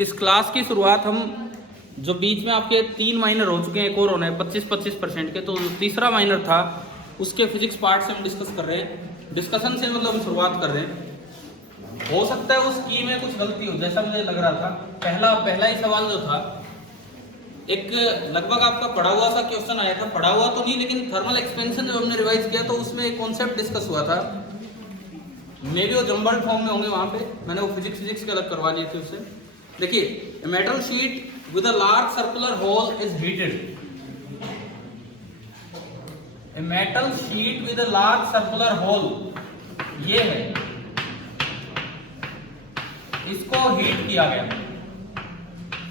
इस क्लास की शुरुआत हम जो बीच में आपके 3 माइनर हो चुके हैं, एक और होना है 25% के, तो तीसरा माइनर था उसके फिजिक्स पार्ट से हम डिस्कस कर रहे हैं। डिस्कशन से मतलब हम शुरुआत कर रहे हैं। हो सकता है उस की में कुछ गलती हो, जैसा मुझे लग रहा था। पहला ही सवाल जो था, एक लगभग आपका पढ़ा हुआ सा क्वेश्चन आया था, पढ़ा हुआ तो नहीं लेकिन थर्मल एक्सपेंशन जब हमने रिवाइज किया तो उसमें एक कॉन्सेप्ट डिस्कस हुआ था। मे बी वो जम्बल्ड फॉर्म में होंगे, वहां पे मैंने वो फिजिक्स के अलग करवा लिए थे उससे। देखिए, metal sheet with a large circular hole is heated. A metal sheet with a large circular hole, ये है, इसको हीट किया गया।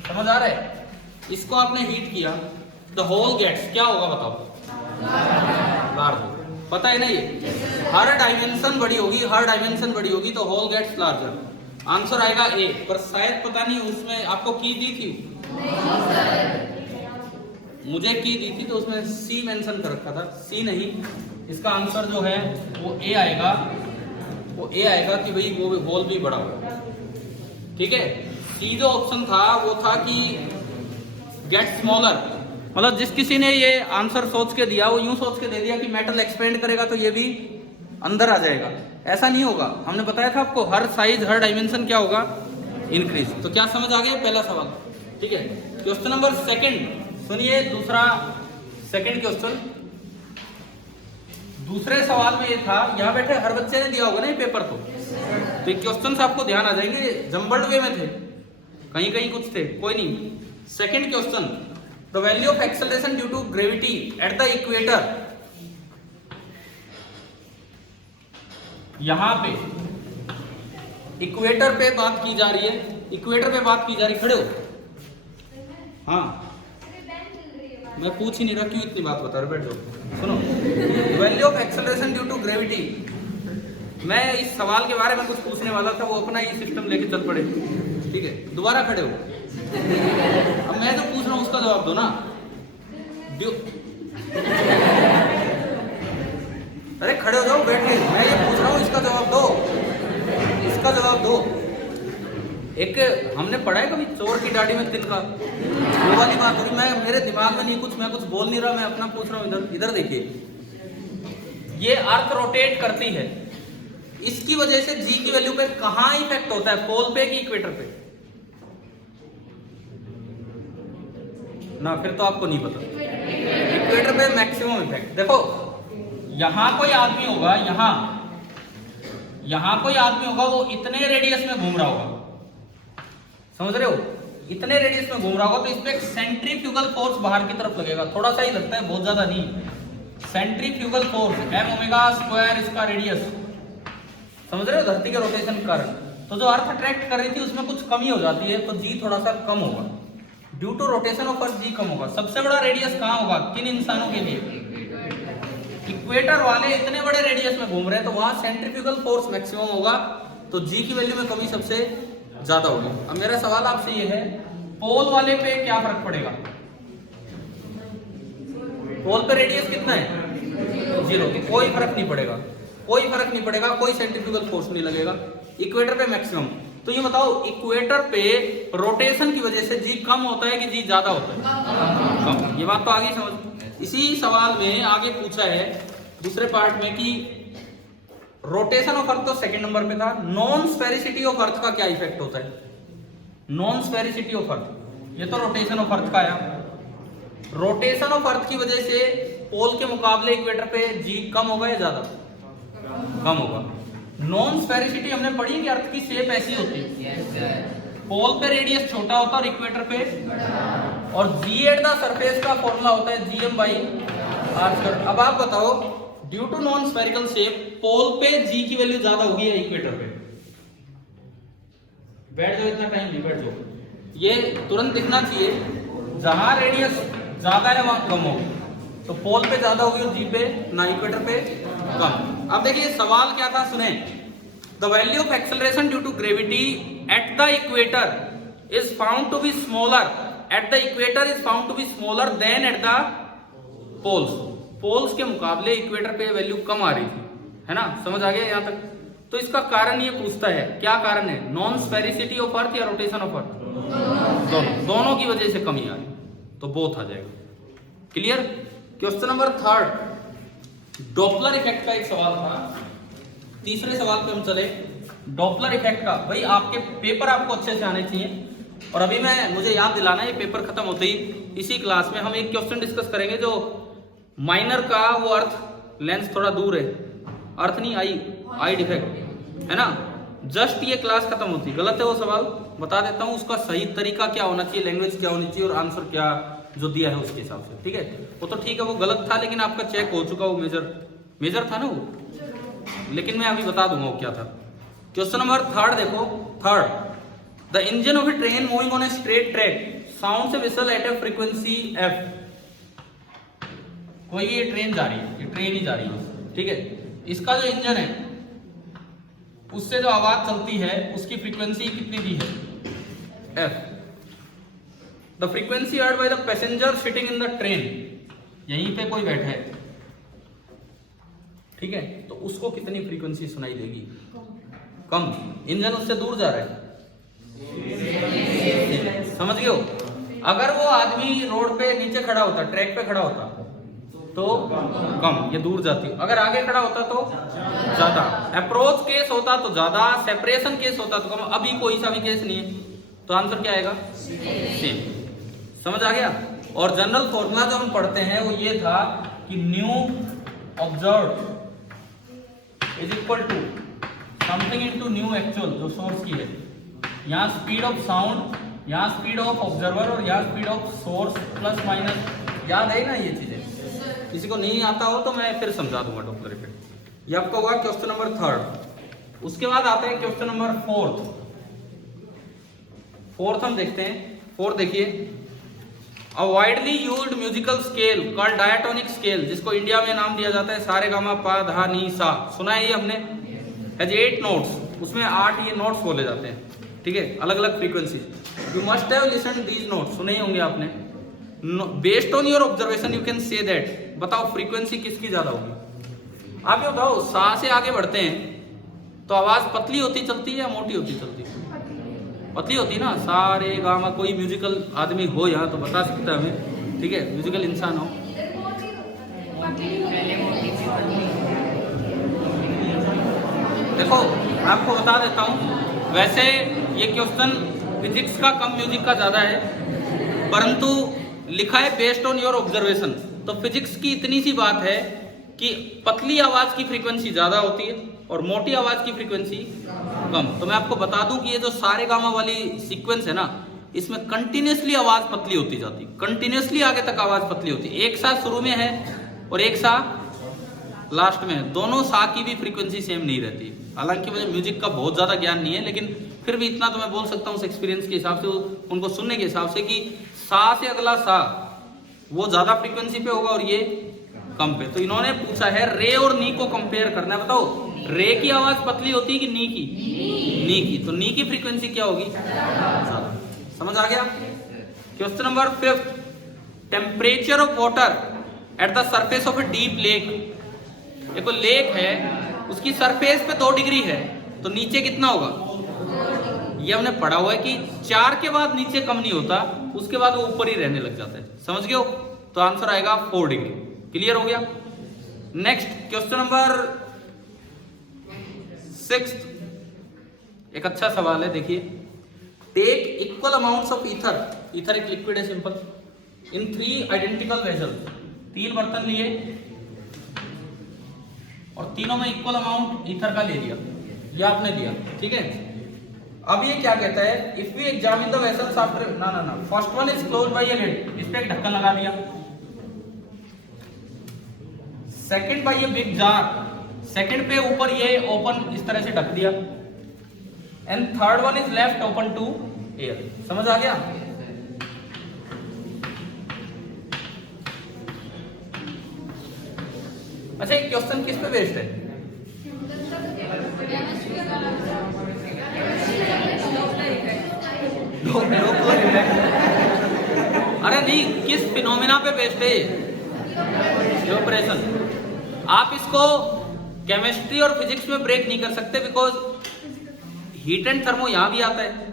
समझ आ रहा है? इसको आपने हीट किया, द होल गेट्स, क्या होगा बताओ? लार्ज। पता है ना, ये हर डायमेंशन बड़ी होगी तो होल गेट्स लार्जर। आंसर आएगा ए, पर शायद पता नहीं उसमें आपको की दी थी, मुझे की दी थी तो उसमें सी मेंशन कर रखा था, सी नहीं। इसका आंसर जो है वो ए आएगा, कि भाई वो होल भी बड़ा होगा। ठीक है, सी जो ऑप्शन था वो था कि गेट स्मॉलर, मतलब जिस किसी ने ये आंसर सोच के दिया वो यूं सोच के दे दिया कि मेटल एक्सपेंड करेगा तो ये भी अंदर आ जाएगा। ऐसा नहीं होगा, हमने बताया था आपको हर साइज हर डायमेंशन क्या होगा? इंक्रीज। तो क्या समझ आ गया पहला सवाल? ठीक है, क्वेश्चन नंबर सेकंड सुनिए, सेकंड क्वेश्चन। दूसरे सवाल में ये था, यहाँ बैठे हर बच्चे ने दिया होगा ना ये पेपर, तो क्वेश्चन आपको ध्यान आ जाएंगे, जम्बल्ड वे में थे, कहीं कहीं कुछ थे, कोई नहीं। Second question, the value of acceleration due to gravity at the equator. यहां पे इक्वेटर पे बात की जा रही है, खड़े हो? हाँ, मैं पूछ ही नहीं रहा, क्यों इतनी बात बता रहे, बैठ जाओ। सुनो, value of acceleration due to gravity. मैं इस सवाल के बारे में कुछ पूछने वाला था, वो अपना ही सिस्टम लेके चल पड़े। ठीक है, दोबारा खड़े हो। अब मैं जो पूछ रहा हूं उसका जवाब दो ना। अरे खड़े हो जाओ, बैठिए, मैं ये पूछ रहा हूं, इसका जवाब दो। एक हमने पढ़ा है कभी चोर की दाढ़ी में तिनका, वो वाली बात हो रही। मेरे दिमाग में नहीं कुछ, मैं कुछ बोल नहीं रहा, मैं अपना पूछ रहा हूं। इधर देखिए, ये अर्थ रोटेट करती है, इसकी वजह से जी की वैल्यू पे कहां इफेक्ट होता है? पोल पे कि इक्वेटर पे? ना, फिर तो आपको नहीं पता। इक्वेटर पे मैक्सिमम इफेक्ट। देखो, यहां कोई आदमी होगा, यहां कोई आदमी होगा, वो इतने रेडियस में घूम रहा होगा, समझ रहे हो? इतने रेडियस में घूम रहा होगा तो इस पे एक सेंट्रीफ्यूगल फोर्स बाहर की तरफ लगेगा, थोड़ा सा ही लगता है, बहुत ज्यादा नहीं। Centrifugal force m omega square, इसका रेडियस, समझ रहे हो? धरती के रोटेशन के कारण। तो जो अर्थ अट्रैक्ट कर रही थी उसमें कुछ कमी हो जाती है, तो जी थोड़ा सा कम होगा, due to rotation of earth g कम होगा। सबसे बड़ा रेडियस कहां होगा किन इंसानों के लिए? इक्वेटर वाले इतने बड़े रेडियस में घूम रहे हैं, तो वहां सेंट्रीफ्यूगल फोर्स मैक्सिमम होगा, तो जी की वैल्यू में कमी सबसे ज्यादा होगी। अब मेरा सवाल आपसे ये है, पोल वाले पे क्या फर्क पड़ेगा? पोल पे रेडियस कितना है? 0, तो कोई फर्क नहीं पड़ेगा, कोई सेंट्रीफ्यूगल फोर्स नहीं लगेगा। इक्वेटर पे मैक्सिमम। तो ये बताओ, इक्वेटर पे रोटेशन की वजह से जी कम होता है कि जी ज्यादा होता है? कम। ये बात तो आगे समझ। इसी सवाल में आगे पूछा है दूसरे पार्ट में कि रोटेशन ऑफ अर्थ तो सेकंड नंबर पे था, नॉन स्फेरिसिटी ऑफ अर्थ का क्या इफेक्ट होता है? नॉन स्फेरिसिटी ऑफ अर्थ, ये तो रोटेशन ऑफ अर्थ का आया। रोटेशन ऑफ अर्थ की वजह से पोल के मुकाबले इक्वेटर पे जी कम होगा या ज्यादा? कम होगा। नॉन स्फेरिसिटी हमने पढ़ी है कि अर्थ की शेप ऐसी होती है, पोल पे रेडियस छोटा होता है और इक्वेटर पे, और जी एट द सरफेस का फॉर्मूला होता है GM/r²। अब आप बताओ, due to non spherical shape पोल पे जी की वैल्यू ज्यादा होगी या इक्वेटर पे? बैठ जाओ, इतना टाइम नहीं, बैठ जाओ। ये तुरंत दिखना चाहिए, जहां रेडियस ज्यादा है वहां कम होगी, तो पोल पे ज्यादा होगी और जी पे ना, इक्वेटर पे कम। अब देखिए सवाल क्या था, सुने। The value of acceleration due to gravity at the equator is found to be smaller, at the equator is found to be smaller than at the poles. Poles के मुकाबले इक्वेटर पे वैल्यू कम आ रही थी, है ना? समझ आ गया यहाँ तक? तो इसका कारण ये पूछता है, क्या कारण है? नॉन स्फेरिसिटी ऑफ अर्थ या रोटेशन ऑफ अर्थ? दोनों की वजह से कमी आ रही, तो बोथ आ जाएगा। Clear? Question number 3, Doppler effect का एक सवाल था। तीसरे सवाल पे हम चले। डॉपलर इफेक्ट का, भाई आपके पेपर आपको अच्छे से आने चाहिए, और अभी मुझे याद दिलाना, ये पेपर खत्म होते ही इसी क्लास में हम एक क्वेश्चन डिस्कस करेंगे जो माइनर का, वो अर्थ लेंस थोड़ा दूर है, अर्थ नहीं आई डिफेक्ट है ना। जस्ट ये क्लास खत्म होती, गलत है वो सवाल, बता देता हूँ उसका सही तरीका क्या होना चाहिए, लैंग्वेज क्या होनी चाहिए और आंसर क्या जो दिया है उसके हिसाब से, ठीक है। वो तो ठीक है, वो गलत था लेकिन आपका चेक हो चुका, वो मेजर था ना वो, लेकिन मैं अभी बता दूंगा वो क्या था। क्वेश्चन नंबर 3 देखो। 3, the engine of A train moving on a straight track sound से विसल एट ए फ्रीक्वेंसी एफ। कोई ये ट्रेन जा रही है, ये ट्रेन ही जा रही है, ठीक है। इसका जो इंजन है उससे जो आवाज चलती है उसकी फ्रीक्वेंसी कितनी दी है? F. The frequency heard by the passenger sitting in the train, यहीं पे कोई बैठा है, ठीक है, तो उसको कितनी फ्रीक्वेंसी सुनाई देगी? कम। इंजन उससे दूर जा रहा है, समझ गए हो? अगर वो आदमी रोड पे नीचे खड़ा होता, ट्रैक पे खड़ा होता तो कम, ये दूर जाती। अगर आगे खड़ा होता तो ज्यादा। अप्रोच केस होता तो ज्यादा, सेपरेशन केस होता तो कम। अभी कोई सा भी केस नहीं है, तो आंसर क्या आएगा? सेम। समझ आ गया? और जनरल फॉर्मूला जो हम पढ़ते हैं वो ये था कि new observe is equal to something into new actual, जो सोर्स की है। यहाँ स्पीड ऑफ साउंड, यहाँ स्पीड ऑफ ऑब्जर्वर और यहाँ speed of source plus minus. याद है ना ये चीजें? किसी को नहीं आता हो तो मैं फिर समझा दूंगा डॉपलर इफेक्ट। ये आपका हुआ क्वेश्चन नंबर 3। उसके बाद आते हैं क्वेश्चन नंबर 4 हम देखते हैं। 4 देखिए, a widely used musical scale called diatonic scale, जिसको इंडिया में नाम दिया जाता है सारे गामा पा धा नी सा। सुना है ये हमने? हैज 8 नोट्स, उसमें 8 ये नोट्स बोले जाते हैं, ठीक है, अलग अलग frequency. You must have listened these notes, सुने ही होंगे आपने। Based on your observation you can say that, बताओ फ्रीक्वेंसी किसकी ज्यादा होगी? आप ये बताओ, सा से आगे बढ़ते हैं तो आवाज पतली होती चलती है या मोटी होती चलती है? पतली होती है ना। सारे गामा, कोई म्यूजिकल आदमी हो यहाँ तो बता सकता है हमें, ठीक है, म्यूजिकल इंसान हो। देखो आपको बता देता हूँ, वैसे ये क्वेश्चन फिजिक्स का कम, म्यूजिक का ज्यादा है, परंतु लिखा है बेस्ड ऑन योर ऑब्जर्वेशन। तो फिजिक्स की इतनी सी बात है कि पतली आवाज की फ्रीक्वेंसी ज्यादा होती है और मोटी आवाज की फ्रीक्वेंसी कम। तो मैं आपको बता दूं कि ये जो सारे गामा वाली सीक्वेंस है ना, इसमें कंटिन्यूसली आवाज पतली होती जाती, कंटिन्यूसली आगे तक आवाज पतली होती। एक सा शुरू में है और एक सा लास्ट में है, दोनों सा की भी फ्रीक्वेंसी सेम नहीं रहती। हालांकि मुझे म्यूजिक का बहुत ज्यादा ज्ञान नहीं है, लेकिन फिर भी इतना तो मैं बोल सकता हूँ उस एक्सपीरियंस के हिसाब से, उनको सुनने के हिसाब से, कि सा से अगला सा वो ज्यादा फ्रीक्वेंसी पे होगा और ये कम पे। तो इन्होंने पूछा है रे और नी को कंपेयर करना है। बताओ रे की आवाज पतली होती है कि नी की? नी की। तो नी की फ्रीक्वेंसी क्या होगी? ज्यादा। समझ आ गया? Question number 5, temperature of water at the surface of a deep lake. देखो लेक है, उसकी सरफेस पे 2 डिग्री है, तो नीचे कितना होगा? ये हमने पढ़ा हुआ है कि 4 के बाद नीचे कम नहीं होता, उसके बाद वो ऊपर ही रहने लग जाता है। समझ गए हो? तो आंसर आएगा 4 डिग्री। क्लियर हो गया? नेक्स्ट क्वेश्चन नंबर 6, एक अच्छा सवाल है, देखिए। Take equal amounts of ether, ether एक लिक्विड है सिंपल, इन 3 आइडेंटिकल वेसल। 3 बर्तन लिए और तीनों में इक्वल अमाउंट ईथर का ले लिया, ये आपने दिया, ठीक है। अब ये क्या कहता है? If we examine the vessels after, ना first one is closed by a lid, इस पे एक ढक्कन लगा दिया। Second by a big jar, second पे ऊपर ये ओपन इस तरह से ढक दिया। And third one is left open to air. समझ आ गया? अच्छा ये क्वेश्चन किस पे बेस्ड है? अरे नहीं, किस फिनोमेना पे बेस्ड है ये ऑपरेशन? आप इसको केमिस्ट्री और फिजिक्स में ब्रेक नहीं कर सकते, बिकॉज हीट एंड थर्मो यहां भी आता है,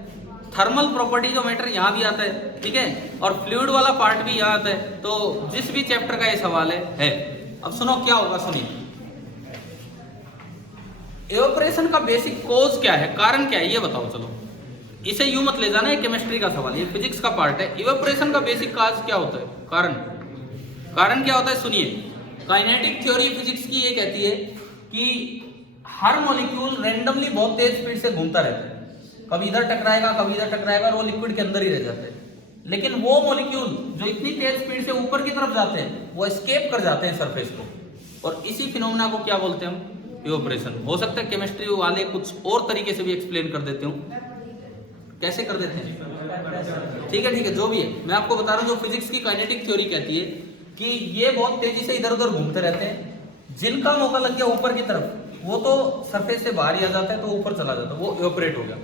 थर्मल प्रॉपर्टीज ऑफ मैटर यहां भी आता है, ठीक है, और फ्लूइड वाला पार्ट भी यहां आता है। तो जिस भी चैप्टर का ये सवाल है। अब सुनो क्या होगा, सुनिए। इवेपोरेशन का बेसिक कोज क्या है, कारण क्या है, ये बताओ। चलो इसे यूं मत ले जाना, ये केमिस्ट्री का सवाल, ये फिजिक्स का पार्ट है। इवेपोरेशन का बेसिक काज क्या होता है, कारण क्या होता है, सुनिए। काइनेटिक थ्योरी फिजिक्स की ये कहती है कि हर मॉलिक्यूल रैंडमली बहुत तेज स्पीड से घूमता रहता है, कभी इधर टकराएगा कभी इधर टकराएगा, और वो लिक्विड के अंदर ही रह जाते हैं। लेकिन वो मॉलिक्यूल जो इतनी तेज स्पीड से ऊपर की तरफ जाते हैं, वो एस्केप कर जाते हैं सरफेस को, और इसी फिनोमेना को क्या बोलते हैं हम, इवेपोरेशन। हो सकता है केमिस्ट्री वाले कुछ और तरीके से भी एक्सप्लेन कर देते हो। कैसे कर देते हैं, ठीक है, जो भी है, मैं आपको बता रहा हूं। जो फिजिक्स की काइनेटिक थ्योरी कहती है कि ये बहुत तेजी से इधर उधर घूमते रहते हैं, जिनका मौका लग गया ऊपर की तरफ, वो तो सरफेस से बाहर ही आ जाता है, तो ऊपर चला जाता है, वो इवेपोरेट हो गया।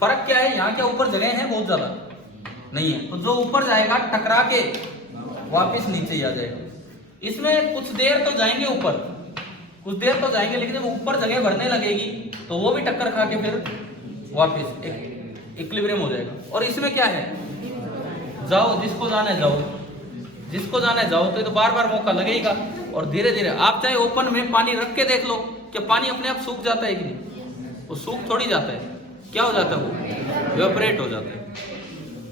फर्क क्या है, यहाँ क्या ऊपर जगह है बहुत ज्यादा नहीं है, तो जो ऊपर जाएगा टकरा के वापस नीचे ही आ जाएगा। इसमें कुछ देर तो जाएंगे ऊपर, कुछ देर तो जाएंगे, लेकिन जब ऊपर जगह भरने लगेगी तो वो भी टक्कर खा के फिर वापस एक इक्विलिब्रियम हो जाएगा। और इसमें क्या है, जाओ जिसको जाना है जाओ, जिसको जाना है जाओ, तो बार बार मौका लगेगा। और धीरे धीरे आप चाहे ओपन में पानी रख के देख लो कि पानी अपने आप सूख जाता है कि नहीं, वो सूख थोड़ी जाता है, क्या हो जाता है, वो इवेपोरेट हो जाता है।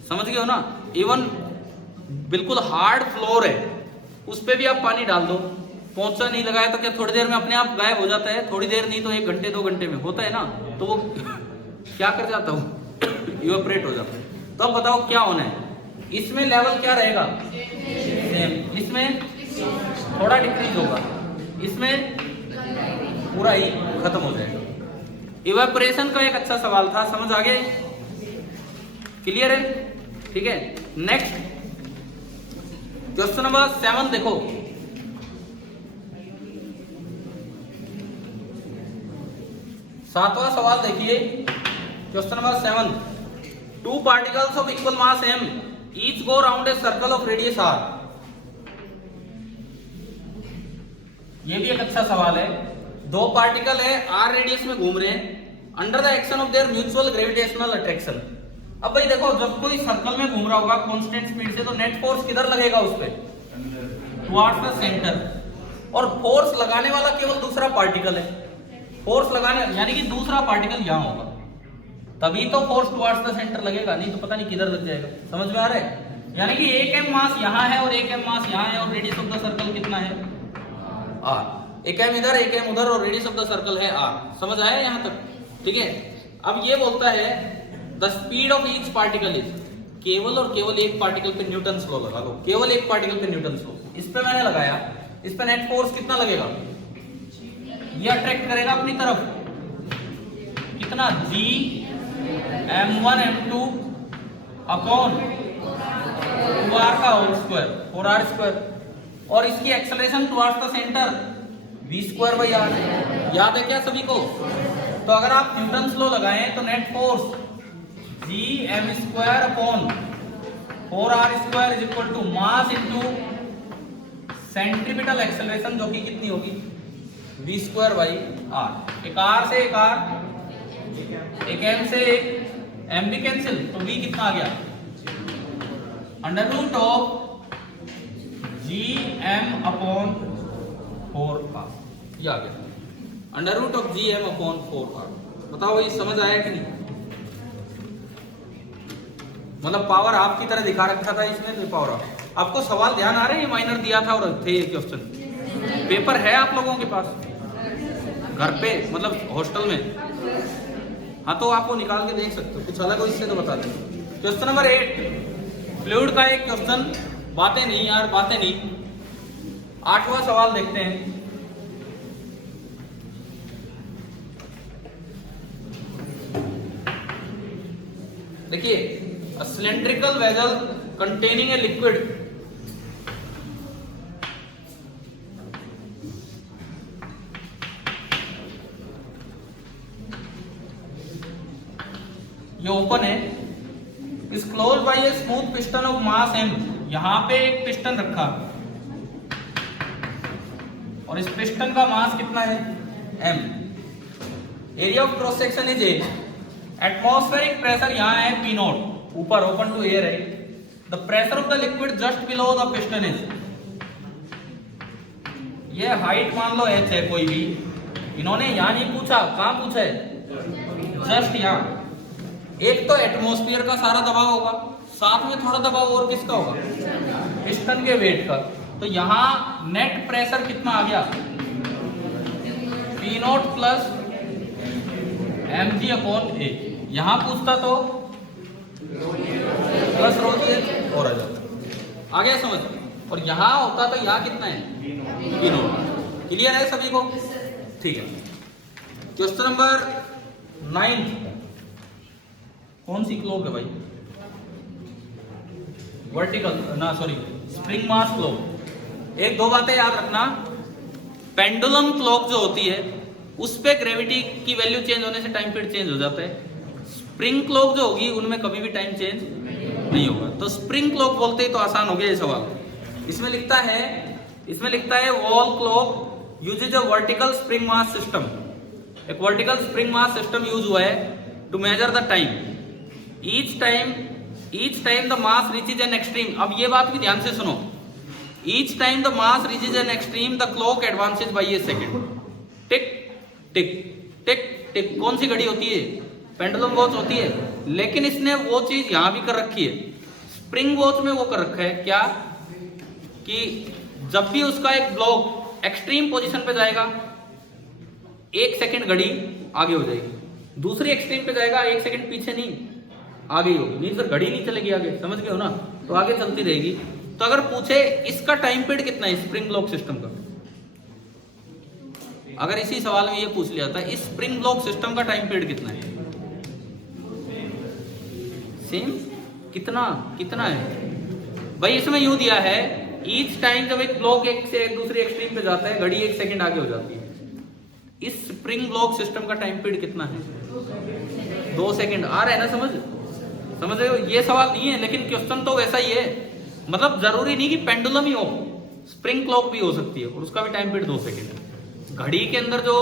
समझ गए हो ना। इवन बिल्कुल हार्ड फ्लोर है, उस पर भी आप पानी डाल दो, पोंछा नहीं लगाया तो क्या थोड़ी देर में अपने आप गायब हो जाता है, थोड़ी देर नहीं तो 1 घंटे 2 घंटे में होता है ना, तो वो क्या कर जाता हूँ, इवेपोरेट हो जाता है। तो अब बताओ क्या होना है, इसमें लेवल क्या रहेगा, सेम, इसमें थोड़ा डिक्रीज होगा, इसमें पूरा ही खत्म हो जाएगा। इवेपोरेशन का एक अच्छा सवाल था, समझ आ गया, क्लियर है, ठीक है। नेक्स्ट क्वेश्चन नंबर 7 देखो। सातवां सवाल देखिए, question number 7। 2 particles of equal mass m each go round a circle of radius r। ये भी एक अच्छा सवाल है। 2 पार्टिकल है, r रेडियस में घूम रहे हैं, under the action of their mutual gravitational attraction. अब भाई देखो, जब कोई सर्कल में घूम रहा होगा कांस्टेंट स्पीड से, तो नेट फोर्स किधर लगेगा उस पे, टुवर्ड्स द सेंटर, और फोर्स लगाने वाला केवल दूसरा पार्टिकल है। फोर्स लगाने यानी कि दूसरा पार्टिकल यहां होगा, तभी तो फोर्स टुवर्ड्स द सेंटर लगेगा, नहीं तो पता नहीं किधर लग जाएगा। समझ में आ रहा है, यानी कि 1 m मास यहां है और 1 m मास यहां है, और रेडियस ऑफ द सर्कल कितना है, r। 1 m इधर 1 m उधर, और रेडियस ऑफ द सर्कल है r। समझ आया यहां तक, ठीक है। अब ये बोलता है the speed of each particle is, केवल और केवल एक पार्टिकल पे न्यूटन लॉ लगा लो, केवल एक पार्टिकल पे न्यूटन लॉ। इस पे मैंने लगाया, इस पे नेट फोर्स कितना लगेगा, ये अट्रैक्ट करेगा अपनी तरफ, कितना, g m1 m2 upon 2r का होल स्क्वायर, 4r स्क्वायर, और इसकी acceleration towards the centre v square by r। याद है क्या सभी को। तो अगर आप न्यूटन लॉ लगाएं तो net force g m square upon 4r square is equal to mass into centripetal acceleration, जो कि कितनी होगी, v स्क्वायर बाई r। एक r से एक r, एक m से एक m भी कैंसिल, तो v कितना आ गया, under root of g m upon 4r, ये आ गया, under root of G M upon 4r। बताओ ये समझ आया कि नहीं, मतलब पावर हाफ की तरह दिखा रखा था इसमें, तो पावर हाफ। आपको सवाल ध्यान आ रहे हैं, ये माइनर दिया था और थे ये क्वेश्चन, पेपर है आप लोगों के पास घर पे, मतलब हॉस्टल में, हाँ तो आपको निकाल के देख सकते हो, कुछ अलग हो इससे तो बता दें। क्वेश्चन नंबर 8 फ्लूइड का एक क्वेश्चन, बातें नहीं यार, बातें नहीं। 8वां सवाल देखते हैं। देखिए, a cylindrical vessel containing a liquid ये ओपन है, इस close by a smooth piston of mass m। यहां पे एक पिस्टन रखा और इस पिस्टन का मास कितना है m, area of cross section is a, atmospheric pressure यहाँ है P नॉट, ऊपर ओपन टू एयर है, the pressure of the liquid just below the piston is, ये हाइट मान लो h है कोई भी, इन्होंने यहाँ नहीं पूछा, कहाँ पूछा है, जस्ट यहाँ। एक तो एटमॉस्फेयर का सारा दबाव होगा, साथ में थोड़ा दबाव और किसका होगा, पिस्टन के वेट का, तो यहाँ नेट प्रेशर कितना आ गया, P not plus mg upon a, यहाँ पूछता तो प्लस रो जी और आ जाता, आ गया समझ, और यहाँ होता तो यहाँ कितना है P नॉट। क्लियर है सभी को, ठीक है। क्वेश्चन नंबर 9, कौन सी क्लॉक है भाई, वर्टिकल ना सॉरी स्प्रिंग मास क्लॉक। एक दो बातें याद रखना, पेंडुलम क्लॉक जो होती है उस पे ग्रेविटी की वैल्यू चेंज होने से टाइम पीरियड चेंज हो जाता है, स्प्रिंग क्लॉक जो होगी उनमें कभी भी टाइम चेंज नहीं होगा। तो स्प्रिंग क्लॉक बोलते ही तो आसान हो गया ये सवाल। इसमें लिखता है wall clock uses a vertical spring mass system, एक vertical spring mass system use हुआ है to measure the time, each time the mass reaches an extreme. अब ये बात भी ध्यान से सुनो, each time the mass reaches an extreme the clock advances by a second, tick tick tick tick. कौन सी घड़ी होती है, पेंडुलम वॉच होती है, लेकिन इसने वो चीज यहां भी कर रखी है, स्प्रिंग वॉच में वो कर रखा है क्या, कि जब भी उसका एक ब्लॉक एक्सट्रीम पोजीशन पे जाएगा 1 सेकंड घड़ी आगे हो जाएगी, दूसरी एक्सट्रीम पे जाएगा 1 सेकंड पीछे नहीं आगे होगी, नहीं सर घड़ी नहीं चलेगी आगे, समझ गए हो ना, तो आगे चलती रहेगी। तो अगर पूछे इसका टाइम पीरियड कितना है स्प्रिंग ब्लॉक सिस्टम का, अगर इसी सवाल में ये पूछ लिया था इस स्प्रिंग ब्लॉक सिस्टम का टाइम पीरियड कितना है, सेम कितना है भाई, इसमें यूं दिया है ईच टाइम जब एक ब्लॉक एक से एक दूसरी एक्सट्रीम पे जाता है घड़ी 1 सेकंड आगे हो जाती है। इस स्प्रिंग ब्लॉक सिस्टम का टाइम पीरियड कितना है, 2 सेकंड। आ रहा है ना समझ रहे हो, ये सवाल नहीं है लेकिन क्वेश्चन तो वैसा ही है, मतलब जरूरी नहीं कि पेंडुलम ही हो, स्प्रिंग क्लॉक भी हो सकती है और उसका भी टाइम पीरियड 2 सेकंड है। घड़ी के अंदर जो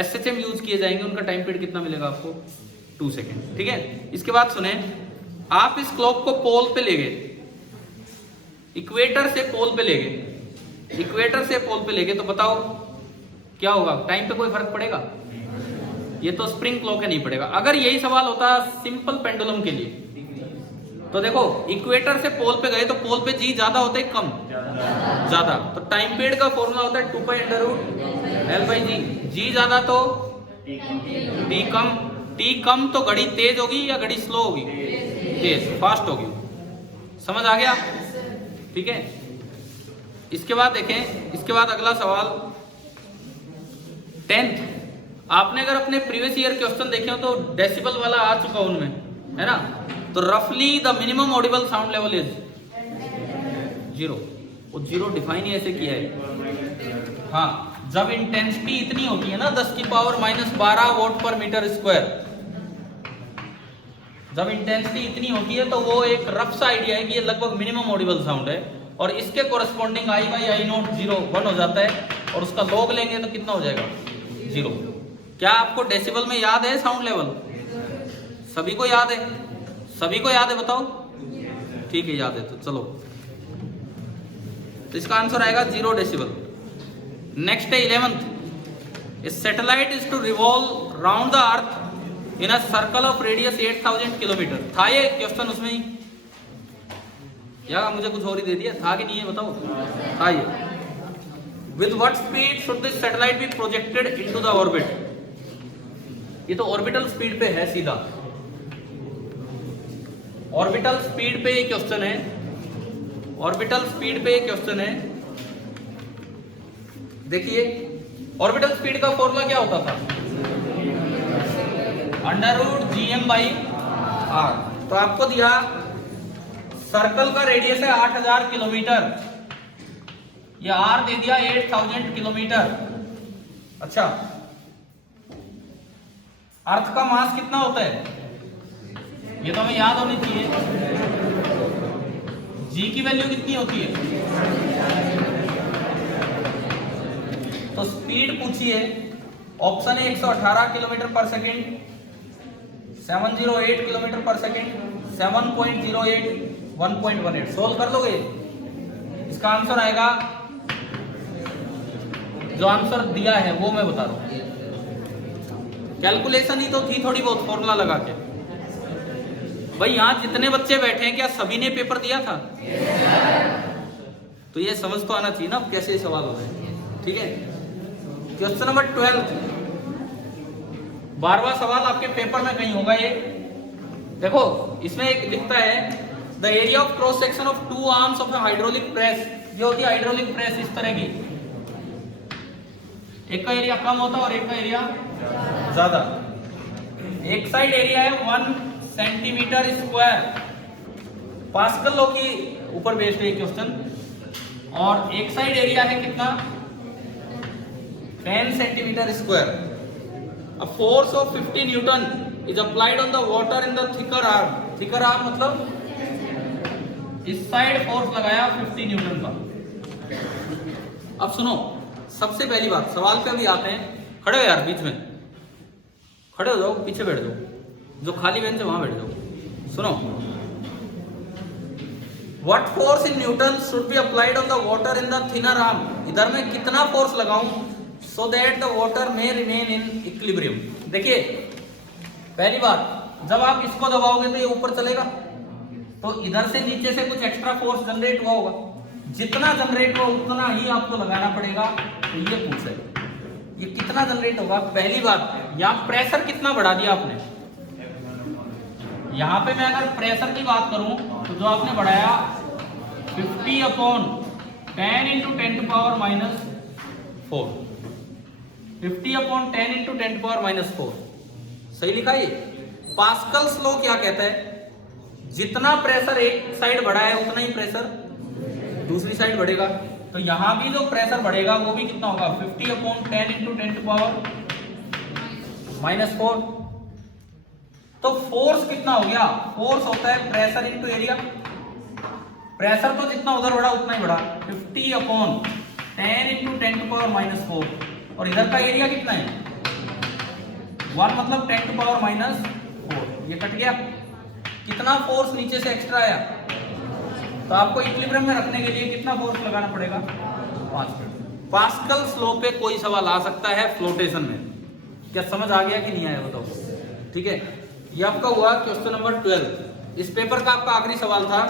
SHM यूज किए जाएंगे उनका टाइम पीरियड कितना मिलेगा आपको, 2 सेकंड। ठीक है, इसके बाद सुने, आप इस क्लॉक को पोल पे ले गए, इक्वेटर से पोल पे ले गए, तो बताओ क्या होगा, टाइम पे कोई फर्क पड़ेगा, ये तो स्प्रिंग क्लॉक है नहीं पड़ेगा। अगर यही सवाल होता सिंपल पेंडुलम के लिए, तो देखो इक्वेटर से पोल पे गए तो पोल पे जी ज्यादा होता है कम ज्यादा, तो टाइम पीरियड का फॉर्मूला होता है 2π/L/g, जी ज्यादा तो टी कम तो घड़ी तेज होगी या घड़ी स्लो होगी, तेज फास्ट होगी, समझ आ गया, ठीक है। इसके बाद देखें, इसके बाद अगला सवाल 10th, आपने अगर अपने प्रीवियस ईयर क्वेश्चन देखे हो तो डेसिबल वाला आ चुका उनमें, है ना, तो रफली the minimum Audible sound level is 0, वो 0 डिफाइन ही ऐसे किया है। हाँ, जब इंटेंसिटी इतनी होती है ना 10⁻⁻12 वोट पर मीटर स्क्वायर, जब इंटेंसिटी इतनी होती है तो वो एक रफ सा आइडिया है कि ये लगभग मिनिमम ऑडिबल साउंड है, और इसके कोरस्पॉन्डिंग I/I0 1 हो जाता है, और उसका लॉग लेंगे तो कितना हो जाएगा 0। क्या आपको डेसिबल में याद है साउंड लेवल, सभी को याद है, बताओ, ठीक है याद है, तो चलो, तो इसका आंसर आएगा 0 डेसिबल। नेक्स्ट है 11th, a satellite is to revolve round the earth in a circle of radius 8000 kilometre. था ये क्वेश्चन उसमें ही, या मुझे कुछ और ही दे दिया, था कि नहीं है बताओ, था ये। With what speed should this satellite be projected into the orbit, ये तो ऑर्बिटल स्पीड पे है सीधा, ऑर्बिटल स्पीड पे ये क्वेश्चन है, ऑर्बिटल स्पीड पे ये क्वेश्चन है। देखिए ऑर्बिटल स्पीड का फॉर्मूला क्या होता था, √gm/r। तो आपको दिया सर्कल का रेडियस है 8000 किलोमीटर, या r दे दिया 8000 किलोमीटर। अच्छा, अर्थ का मास कितना होता है, ये तो हमें याद होनी चाहिए, g की वैल्यू कितनी होती है, तो स्पीड पूछिए ऑप्शन ए 118 किलोमीटर पर सेकेंड, 708 किलोमीटर पर सेकेंड, 7.08, 1.18। सोल्व कर लोगे? इसका आंसर आएगा, जो आंसर दिया है वो मैं बता रहा हूं। कैलकुलेशन ही तो थी थोड़ी बहुत, फॉर्मूला लगा के। भाई यहां जितने बच्चे बैठे हैं क्या सभी ने पेपर दिया था? तो ये समझ तो आना चाहिए ना कैसे सवाल हो रहे हैं। ठीक है, क्वेश्चन नंबर 12, 12वां सवाल आपके पेपर में कहीं होगा। ये देखो, इसमें एक लिखता है the area of cross section of two arms of a hydraulic press. ये होती है हाइड्रोलिक प्रेस इस तरह की, एक का एरिया कम होता है और एक का एरिया ज्यादा। एक साइड एरिया है 1 सेंटीमीटर स्क्वायर, पास्कल लॉ की ऊपर बेस्ड है क्वेश्चन, और एक साइड एरिया है कितना, 10 centimetre square. A force of 50 Newton is applied on the water in the thicker arm। thicker arm मतलब इस साइड फोर्स लगाया 50 न्यूटन का। अब सुनो, सबसे पहली बात, सवाल पे भी आते हैं। खड़े हो यार, बीच में खड़े हो जाओ, पीछे बैठ जाओ, जो खाली बेंच है वहां बैठ जाओ। सुनो, What force in Newton should be applied on the water in the thinner arm? इधर मैं कितना फोर्स लगाऊं so that the water may remain in equilibrium? देखिए, पहली बात, जब आप इसको दबाओगे तो ये ऊपर चलेगा, तो इधर से नीचे से कुछ एक्स्ट्रा फोर्स जनरेट हुआ होगा। जितना जनरेट हुआ उतना ही आपको लगाना पड़ेगा। तो ये पूछ है, ये कितना जनरेट होगा? पहली बात, यहाँ प्रेशर कितना बढ़ा दिया आपने। यहाँ पे मैं अगर प्रेशर की बात करूं तो जो आपने बढ़ाया 50/10 × 10⁻⁻4, 50/10 × 10⁻⁻4, सही लिखा ये। पास्कल्स लॉ क्या कहता है? जितना प्रेशर एक साइड बढ़ा है उतना ही प्रेशर दूसरी साइड बढ़ेगा। तो यहां भी जो प्रेशर बढ़ेगा वो भी कितना होगा, 50/10 × 10⁻⁻4। तो फोर्स कितना हो गया? फोर्स होता है प्रेशर इनटू एरिया। प्रेशर तो जितना उधर बढ़ा उतना ही बढ़ा, 50/10 × 10⁻⁻4। और इधर का एरिया कितना है, 1 मतलब 10⁻⁻4। ये कट गया। कितना फोर्स नीचे से एक्स्ट्रा आया? तो आपको इक्विलिब्रियम में रखने के लिए कितना फोर्स लगाना पड़ेगा, 5। पास्कल्स लॉ पे कोई सवाल आ सकता है फ्लोटेशन में। क्या समझ आ गया कि नहीं आया बताओ? ठीक है, ये आपका हुआ क्वेश्चन नंबर 12। इस पेपर का आपका आखिरी सवाल था,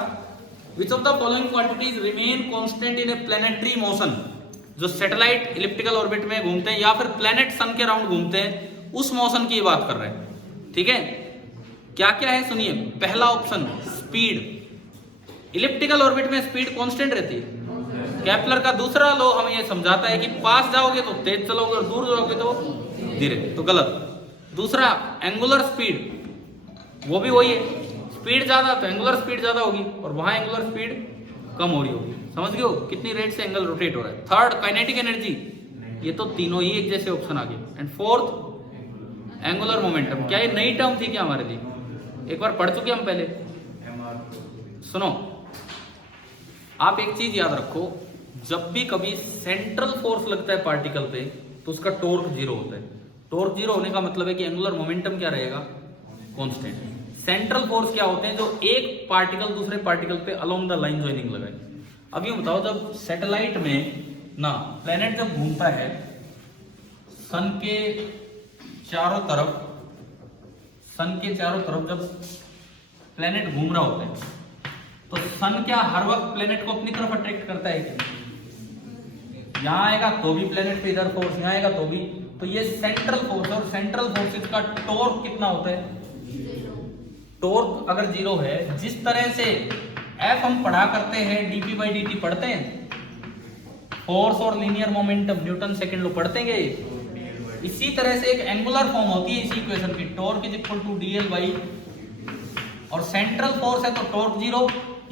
which of the following quantities remain constant in A planetary motion. जो सैटेलाइट इलिप्टिकल ऑर्बिट में घूमते हैं या फिर प्लैनेट सन के अराउंड घूमते हैं, उस मोशन की बात कर रहे हैं। ठीक है, क्या क्या है सुनिए। पहला ऑप्शन स्पीड, इलिप्टिकल ऑर्बिट में स्पीड कांस्टेंट रहती है। केपलर का दूसरा लॉ हमें यह समझाता है कि पास जाओगे तो तेज चलोगे और दूर जाओगे तो धीरे, तो गलत। दूसरा एंगुलर स्पीड, वो भी वही है, स्पीड ज्यादा तो एंगुलर स्पीड ज्यादा होगी और वहां एंगुलर स्पीड कम हो रही होगी। समझ गए हो कितनी रेट से एंगल रोटेट हो रहा है। थर्ड काइनेटिक एनर्जी, ये तो तीनों ही एक जैसे ऑप्शन आ गए। And fourth angular momentum. क्या ये नई टर्म थी क्या हमारे लिए? एक बार पढ़ चुके हम पहले। सुनो, आप एक चीज याद रखो, जब भी कभी सेंट्रल फोर्स लगता है पार्टिकल पे तो उसका टॉर्क 0 होता है। टॉर्क 0 होने का मतलब है कि एंगुलर मोमेंटम क्या रहेगा, कांस्टेंट। सेंट्रल फोर्स क्या होते हैं, जो एक पार्टिकल दूसरे पार्टिकल पे अलोंग द लाइन जॉइनिंग लगाए। अब ये बताओ, जब सैटेलाइट में ना प्लेनेट जब घूमता है सन के चारों तरफ, जब प्लेनेट घूम रहा होता है तो सन क्या हर वक्त प्लेनेट को अपनी तरफ अट्रैक्ट करता है क्या? यहां आएगा तो भी प्लेनेट पे इधर फोर्स, यहां आएगा तो भी। तो ये सेंट्रल फोर्स, और सेंट्रल फोर्सेस का टॉर्क कितना होता है? टॉर्क अगर 0 है, जिस तरह से F हम पढ़ा करते हैं dp/dt पढ़ते हैं, फोर्स और linear momentum Newton second law पढ़ते हैं, इसी तरह से एक एंगुलर फॉर्म होती है इस इक्वेशन की, टॉर्क = dl/, और सेंट्रल फोर्स है तो टॉर्क 0,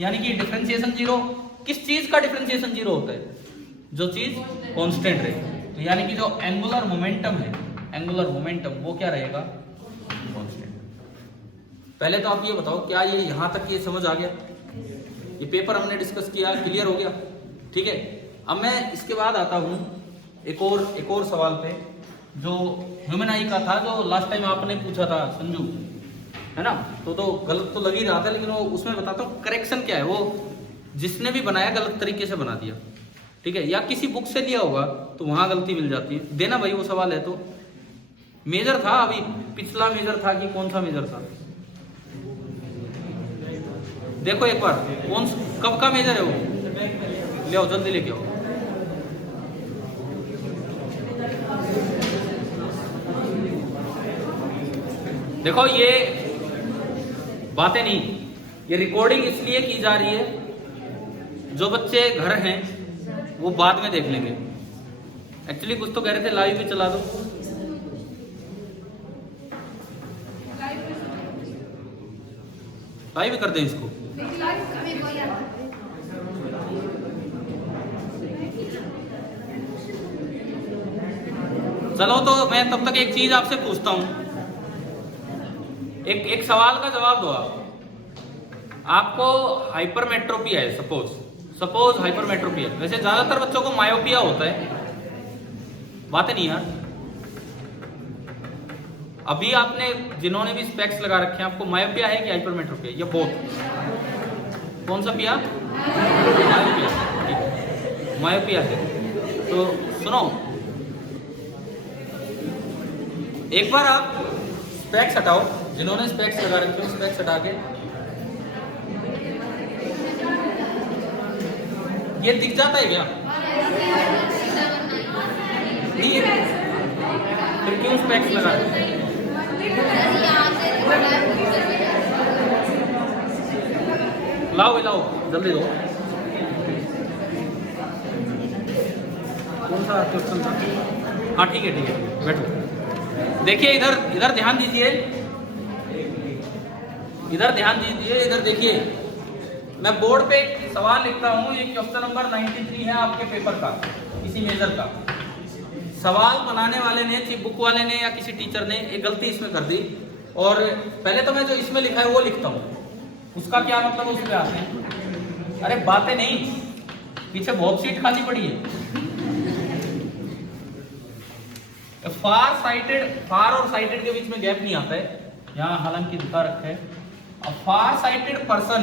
यानी कि डिफरेंशिएशन 0। किस चीज का डिफरेंशिएशन 0 होता है? जो चीज कांस्टेंट रहे। तो यानी कि जो एंगुलर मोमेंटम है, एंगुलर मोमेंटम वो क्या रहेगा, कांस्टेंट। पहले तो आप ये बताओ, क्या ये यहां तक ये समझ आ गया? ये पेपर हमने डिस्कस किया, क्लियर हो गया? ठीक है, अब मैं इसके बाद आता हूं एक और सवाल पे, जो ह्यूमन आई का था, जो लास्ट टाइम आपने पूछा था संजू, है ना, तो गलत तो लग ही रहा था, लेकिन वो उसमें बताता हूँ करेक्शन क्या है। वो जिसने भी बनाया गलत तरीके से बना दिया, ठीक है, या किसी बुक से लिया होगा तो वहां गलती मिल जाती है। देना भाई वो सवाल है। तो मेजर था, अभी पिछला मेजर था कि कौन सा मेजर था, देखो एक बार, कौन कब का मेजर है वो, ले आओ जल्दी लेके आओ। देखो ये बातें नहीं, ये रिकॉर्डिंग इसलिए की जा रही है, जो बच्चे घर हैं वो बाद में देख लेंगे। एक्चुअली कुछ तो कह रहे थे लाइव भी चला दो, लाइव भी कर दें इसको। चलो तो मैं तब तक एक चीज आपसे पूछता हूं, एक सवाल का जवाब दो आप। आपको हाइपरमेट्रोपिया है, सपोज हाइपरमेट्रोपिया, वैसे ज्यादातर बच्चों को मायोपिया होता है, बात नहीं यार। अभी आपने जिन्होंने भी स्पेक्स लगा रखे हैं, आपको मायोपिया है कि हाइपरमेट्रोपिया, या बोथ? कौन सा पिया? मायोपिया है। तो सुनो, एक बार आप स्पेक्स हटाओ, जिन्होंने स्पेक्स लगा रखे हो स्पेक्स हटा के, ये दिख जाता है क्या? नहीं, फिर क्यों स्पेक्स लगा रहे? लाओ जल्दी दो। कौन सा क्वेश्चन था? हाँ ठीक है बैठो। देखिए इधर ध्यान दीजिए, इधर देखिए। मैं बोर्ड पे एक सवाल लिखता हूँ, ये क्वेश्चन नंबर 93 है आपके पेपर का, किसी मेजर का। सवाल बनाने वाले ने, बुक वाले ने या किसी टीचर ने एक गलती इसमें कर दी, और पहले तो मैं जो इसमें लिखा है वो लिखता हूँ, उसका क्या मतलब उस पर आते हैं। अरे बातें नहीं, पीछे बहुत सीट खाली पड़ी है। फार और साइटेड के बीच में गैप नहीं आता है, यहाँ हालांकि दिखा रखा है। A far-sighted person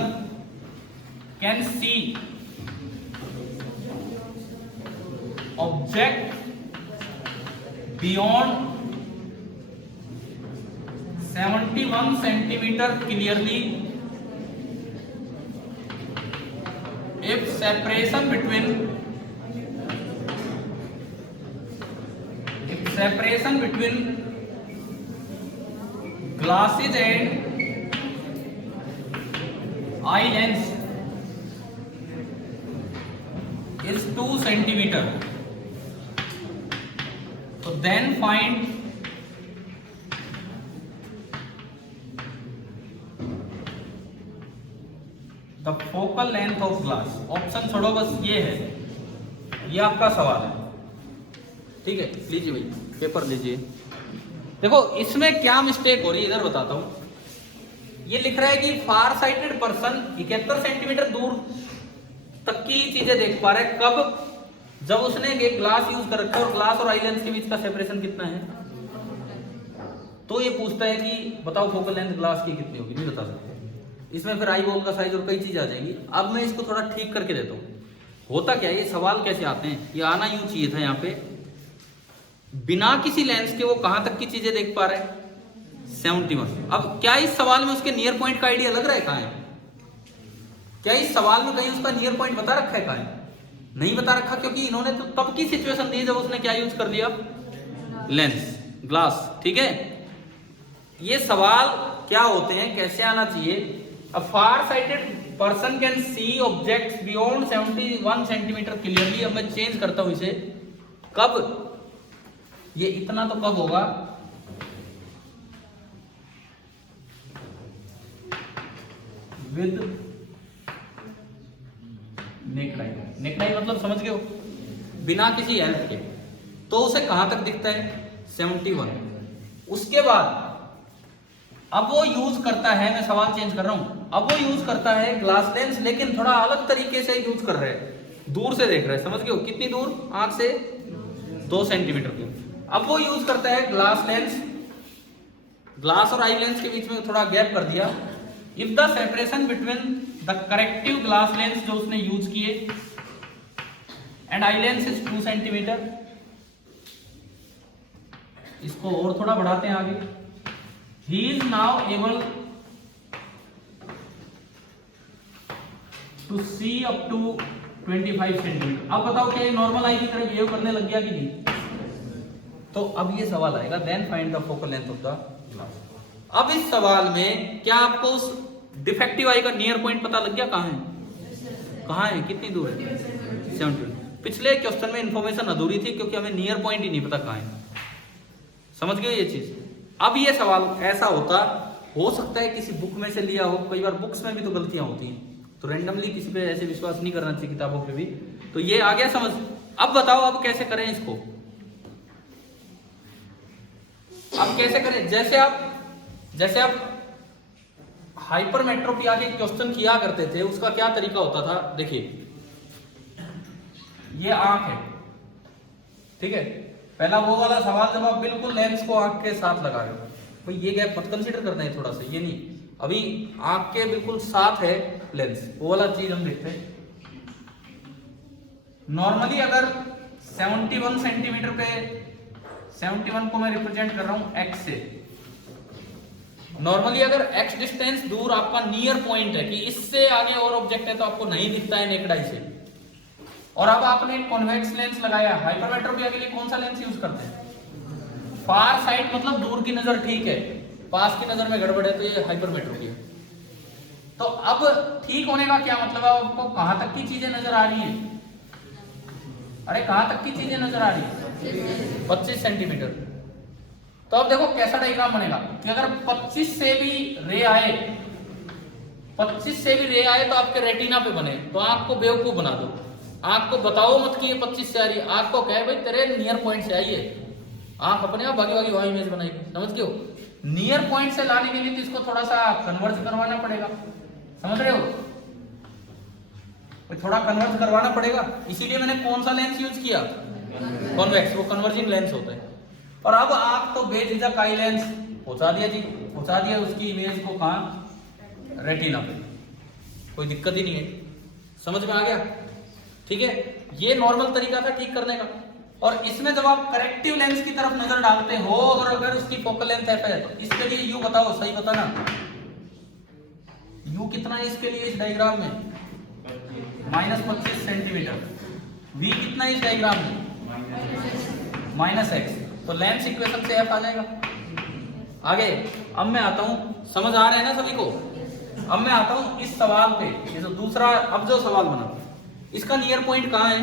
can see object beyond 71 centimeter clearly if separation between glasses and eye lens is 2 centimeter. So then find the focal length of glass. Option छोड़ो, बस ये है, ये आपका सवाल है, ठीक है। लीजिए भाई पेपर लीजिए। देखो इसमें क्या मिस्टेक हो रही है, इधर बताता हूं। ये लिख रहा है कि फार साइटेड पर्सन 71 सेंटीमीटर दूर तक की चीजें देख पा रहा है, कब? जब उसने एक ग्लास यूज कर रखा है और ग्लास और आई लेंस के बीच का सेपरेशन कितना है। तो ये पूछता है कि बताओ फोकल लेंथ ग्लास की कितनी होगी, नहीं बता सकते। इसमें फिर आई बॉल का साइज और कई चीज आ जाएंगी। अब मैं इसको थोड़ा ठीक करके देता हूं। होता क्या है, ये सवाल कैसे आते हैं, ये आना यूं चाहिए था यहाँ पे, बिना किसी लेंस के वो कहां तक की चीजें देख पा रहा है, 71। अब क्या इस सवाल में उसके नियर पॉइंट का आइडिया लग रहा है कहां है? क्या इस सवाल में कहीं उसका नियर पॉइंट बता रखा है कहां है? नहीं बता रखा, क्योंकि इन्होंने तो तब की सिचुएशन दी जब उसने क्या यूज कर लिया, लेंस, ग्लास, ठीक है। ये सवाल क्या होते हैं, कैसे आना चाहिए? A far sighted person can see objects beyond 71 centimetre clearly. अब मैं चेंज करता हूं इसे, कब? ये इतना तो कब होगा, विद नेक लाइन मतलब समझ गए हो, बिना किसी हेल्प के। तो उसे कहां तक दिखता है, 71। उसके बाद अब वो यूज करता है, मैं सवाल चेंज कर रहा हूं, अब वो यूज करता है ग्लास लेंस, लेकिन थोड़ा अलग तरीके से यूज कर रहे हैं, दूर से देख रहे हैं, समझ गए हो? कितनी दूर? आंख से 2 सेंटीमीटर दूर। अब वो यूज करता है ग्लास लेंस, ग्लास और आई लेंस के बीच में थोड़ा गैप कर दिया। If the separation between the corrective glass lens जो उसने यूज किए and eye lens is 2 centimetre, इसको और थोड़ा बढ़ाते हैं आगे। He is now able to see up to 25 centimetre. अब बताओ क्या नॉर्मल आई की तरह बिहेव करने लग गया कि नहीं? तो अब ये सवाल आएगा, then find the focal length of the glass. अब इस सवाल में क्या आपको उस डिफेक्टिव आई का नियर पॉइंट पता लग गया? कहां है, कहां है, कितनी दूर है? 70। पिछले क्वेश्चन में इंफॉर्मेशन अधूरी थी क्योंकि हमें नियर पॉइंट ही नहीं पता कहां है। समझ गए ये चीज? अब ये सवाल ऐसा होता, हो सकता है किसी बुक में से लिया हो, कई बार बुक्स में भी तो गलतियां होती हैं, तो रैंडमली किसी पे ऐसे विश्वास नहीं करना चाहिए, किताबों पे भी। तो ये आ गया समझ। अब बताओ अब कैसे करें इसको, अब कैसे करें? जैसे आप हाइपरमेट्रोपी आके क्वेश्चन किया करते थे, उसका क्या तरीका होता था? देखिए ये आंख है, ठीक है, पहला वो वाला सवाल जब आप बिल्कुल लेंस को आंख के साथ लगा रहे हो, भाई ये गैप मत कंसीडर करना है थोड़ा सा, ये नहीं, अभी आंख के बिल्कुल साथ है लेंस, वो वाला चीज हम देखते हैं। नॉर्मली अगर 71 सेंटीमीटर पे, 71 को मैं रिप्रेजेंट कर रहा हूं x से, नॉर्मली अगर x डिस्टेंस दूर आपका नियर पॉइंट है कि इससे आगे और ऑब्जेक्ट है तो आपको नहीं दिखता है नेकेड आई से, और अब आपने कॉन्वेक्स लेंस लगाया, हाइपरमेट्रोपी के लिए कौन सा लेंस यूज करते हैं? फार साइड, मतलब दूर की नजर ठीक है, पास की नजर में गड़बड़ है तो ये हाइपरमेट्रोपी है। तो अब ठीक होने का क्या मतलब है? आपको कहां तक की चीजें नजर आ रही है? अरे कहां तक की चीजें नजर आ रही है? 25 सेंटीमीटर। तो अब देखो कैसा डायग्राम बनेगा कि अगर 25 से भी रे आए, 25 से भी रे आए तो आपके रेटिना पे बने, तो आंख को बेवकूफ बना दो, आंख को बताओ मत कि ये 25 से आ रही है, आंख को कहे भाई तेरे नियर पॉइंट से आई है, आंख अपने आप भागी वहां इमेज बनाएगी। समझ गए हो? नियर पॉइंट से लाने के लिए तो इसको थोड़ा सा कन्वर्ज करवाना पड़ेगा, समझ रहे हो? थोड़ा कन्वर्ज करवाना पड़ेगा, इसीलिए मैंने कौन सा लेंस यूज किया? कॉन्वेक्स, वो कन्वर्जिंग लेंस होता है। और अब आप तो बेझिझक आई लेंस पहुंचा दिया जी, पहुंचा दिया उसकी इमेज को कहां? रेटिना पे, कोई दिक्कत ही नहीं है। समझ में आ गया? ठीक है, ये नॉर्मल तरीका था ठीक करने का। और इसमें जब आप करेक्टिव लेंस की तरफ नजर डालते हो और अगर उसकी फोकल लेंथ एफ है, तो इसके लिए यू बताओ, सही बताना, यू कितना है इसके लिए इस डायग्राम में? -25 सेंटीमीटर। वी कितना है इस डायग्राम में? -x। तो लेंस इक्वेशन से एफ आ जाएगा। आगे अब मैं आता हूं, समझ आ रहा है ना सभी को? अब मैं आता हूं इस सवाल पे, ये जो दूसरा अब जो सवाल बना, इसका नियर पॉइंट कहां है?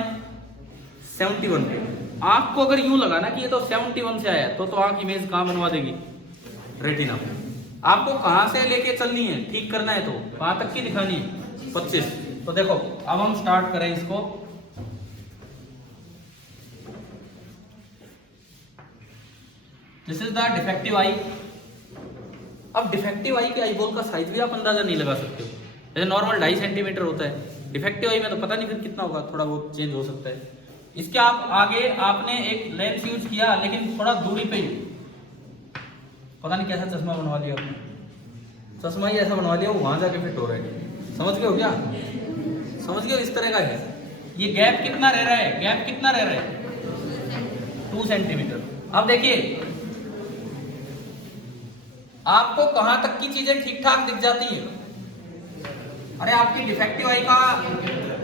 71 पे। आंख को अगर यूं लगाना कि ये तो 71 से आया, तो आंख इमेज कहां बनवा देगी? रेटिना पे। आपको कहां से लेके चलनी है, ठीक करना है तो कहां तक की दिखानी है? 25। तो देखो अब हम स्टार्ट करें इसको। दिस इज द डिफेक्टिव आई। अब डिफेक्टिव आई के आईबॉल का साइज भी आप अंदाजा नहीं लगा सकते हो, जैसे नॉर्मल 2.5 सेंटीमीटर होता है, डिफेक्टिव आई में तो पता नहीं फिर कितना होगा, थोड़ा बहुत चेंज हो सकता है। इसके आप आगे आपने एक लेंस यूज किया लेकिन थोड़ा दूरी पे ही, पता नहीं कैसा चश्मा बनवा लिया आपने, चश्मा ही ऐसा बनवा लिया वो वहां जाके फिट हो रहा है। समझ गए हो क्या? समझ गए हो? इस तरह का है। ये गैप कितना रह रहा है? गैप कितना रह रहा है? 2 सेंटीमीटर। अब देखिए आपको कहां तक की चीजें ठीक ठाक दिख जाती है? अरे आपकी डिफेक्टिव आई का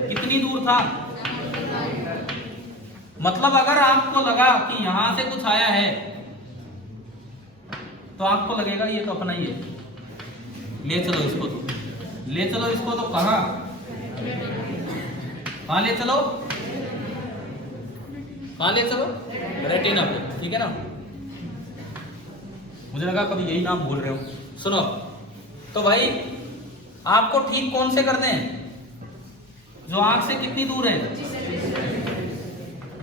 कितनी दूर था? मतलब अगर आपको लगा कि यहां से कुछ आया है तो आपको लगेगा ये तो अपना ही है, ले चलो इसको, तो ले चलो इसको, तो कहां ले चलो? कहां ले चलो? रेटिना पे, ठीक है ना? मुझे लगा कभी यही नाम बोल रहे हो। सुनो तो भाई आपको ठीक कौन से करने हैं? जो आंख से कितनी दूर है?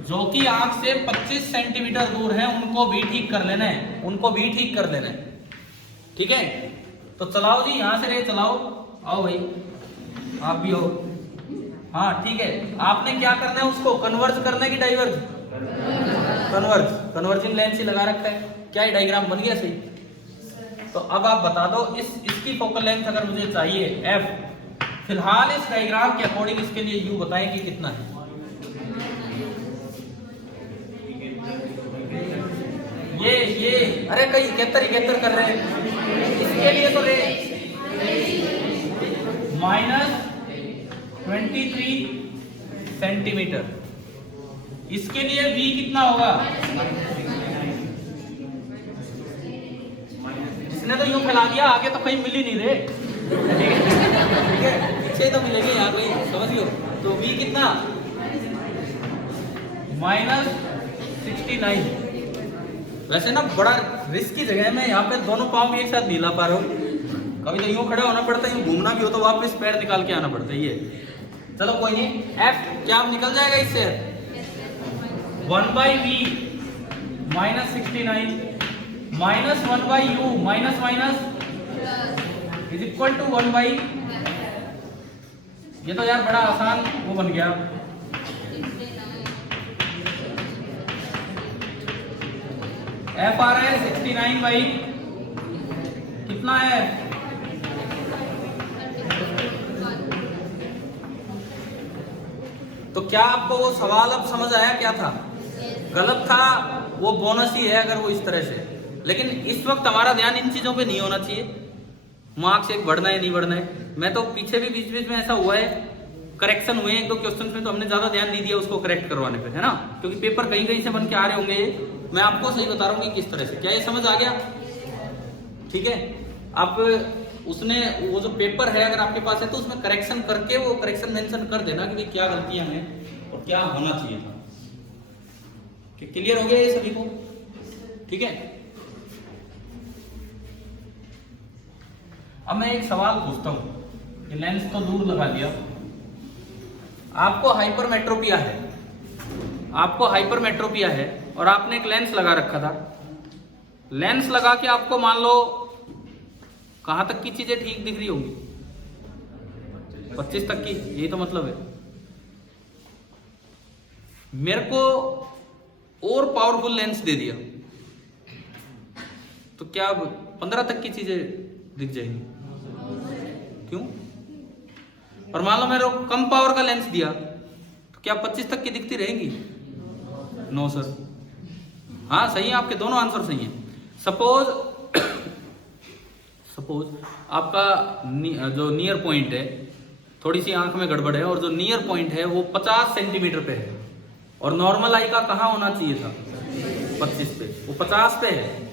जो कि आंख से 25 सेंटीमीटर दूर है, उनको भी ठीक कर लेना है, उनको भी ठीक कर लेना है, ठीक है? तो चलाओ जी, यहां से रे चलाओ, आओ भाई, आप भी हो। हाँ ठीक है, आपने क्या करना है? उसको कन्वर्ज करना है कि डाइवर्ज? कन्वर्जिंग लेंस ही लगा रखा है। क्या ये डायग्राम बन गया सही? तो अब आप बता दो इसकी फोकल लेंथ अगर मुझे चाहिए f, फिलहाल इस डायग्राम के अकॉर्डिंग इसके लिए u बताएं कि कितना है। ये अरे कई 71 कर रहे हैं, इसके लिए तो ले -23 सेंटीमीटर। इसके लिए v कितना होगा? इसने तो यूं फैला दिया, आगे तो कहीं मिल ही नहीं रहे, ठीक है, पीछे तो मिलेंगे यहाँ कहीं, समझियो। तो v कितना? -69। वैसे ना बड़ा रिस्की जगह है, मैं यहाँ पे दोनों पाँव भी एक साथ नहीं ला पा रहा हूँ। कभी तो यूं खड़ा होना पड़ता है, यूं घूमना भी हो तो वापस पैर निकाल के आना पड़ता है। ये चलो कोई नहीं, f क्या निकल जाएगा इससे? 1/v -69 -1/u minus is equal to 1/, ये तो यार बड़ा आसान वो बन गया। f आ रहा है 69 बाई कितना है? तो क्या आपको वो सवाल अब समझ आया क्या था? गलत था, वो बोनस ही है अगर वो इस तरह से। लेकिन इस वक्त हमारा ध्यान इन चीजों पे नहीं होना चाहिए, मार्क्स एक बढ़ना है नहीं बढ़ना है। मैं तो पीछे भी बीच में ऐसा हुआ है, करेक्शन हुए एक दो क्वेश्चन में, तो हमने ज्यादा ध्यान नहीं दिया उसको करेक्ट करवाने पे, है ना, क्योंकि पेपर कहीं कहीं से बन के आ रहे होंगे। मैं आपको सही बता रहा हूँ कि किस तरह से। क्या ये समझ आ गया? ठीक है। अब उसने वो जो पेपर है अगर आपके पास है तो उसमें करेक्शन करके वो करेक्शन मेंशन कर देना कि क्या गलतियां हैं और क्या होना चाहिए था। कि क्लियर हो गया ये सभी को? ठीक है। अब मैं एक सवाल पूछता हूं कि लेंस तो दूर लगा दिया, आपको हाइपरमेट्रोपिया है और आपने एक लेंस लगा रखा था। लेंस लगा के आपको मान लो कहां तक की चीजें ठीक दिख रही होंगी? 25 तक की, यही तो मतलब है। मेरे को और पावरफुल लेंस दे दिया तो क्या 15 तक की चीजें दिख जाएंगी? क्यों? और मान लो मेरे को कम पावर का लेंस दिया तो क्या 25 तक की दिखती रहेंगी? No sir. हाँ सही है, आपके दोनों आंसर सही हैं। सपोज आपका जो नियर पॉइंट है, थोड़ी सी आंख में गड़बड़ है, और जो नियर पॉइंट है वो 50 सेंटीमीटर पे है और नॉर्मल आई का कहाँ होना चाहिए था? 25 पे, वो 50 पे है।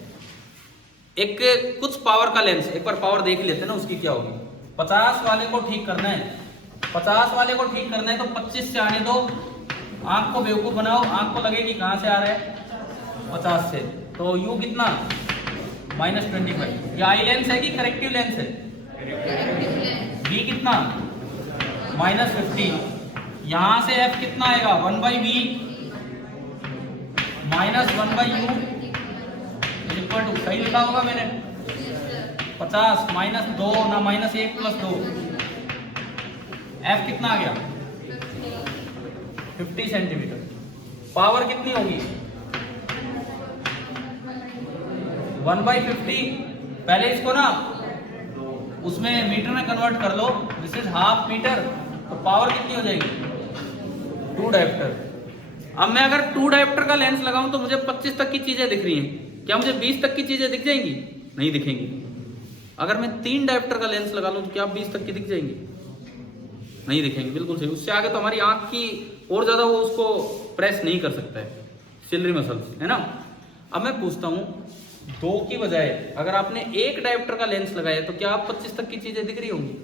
एक कुछ पावर का लेंस, एक बार पावर देख लेते हैं ना उसकी क्या होगी। 50 वाले को ठीक करना है, 50 वाले को ठीक करना है तो 25 से आने दो, आंख को बेवकूफ बनाओ, आंख को लगेगी कहां से आ रहा है? 50 से। तो यू कितना? -25। ये आई लेंस है कि करेक्टिव लेंस है? बी कितना? -50। यहां से एफ कितना आएगा? 1/v -1/u इक्वल टू, सही लिखा होगा मैंने, 50 -2 ना -1 + 2। एफ कितना आ गया? 50 सेंटीमीटर। पावर कितनी होगी? 1/50। पहले इसको ना उसमें मीटर में कन्वर्ट कर लो, दिस इज हाफ मीटर, तो पावर कितनी हो जाएगी? 2 डायोप्टर। अब मैं अगर 2 डायोप्टर का लेंस लगाऊं तो मुझे 25 तक की चीजें दिख रही हैं, क्या मुझे 20 तक की चीजें दिख जाएंगी? नहीं दिखेंगी। अगर मैं 3 डायोप्टर का लेंस लगा लूं तो क्या 20 तक की दिख जाएंगी? नहीं दिखेंगी। बिल्कुल सही। उससे आगे तो हमारी आंख की और ज्यादा वो उसको प्रेस नहीं कर सकता है, सिलरी मसल्स, है ना। अब मैं पूछता हूं, 2 की बजाय अगर आपने 1 डायोप्टर का लेंस लगाया तो क्या आप 25 तक की चीजें दिख रही होंगी?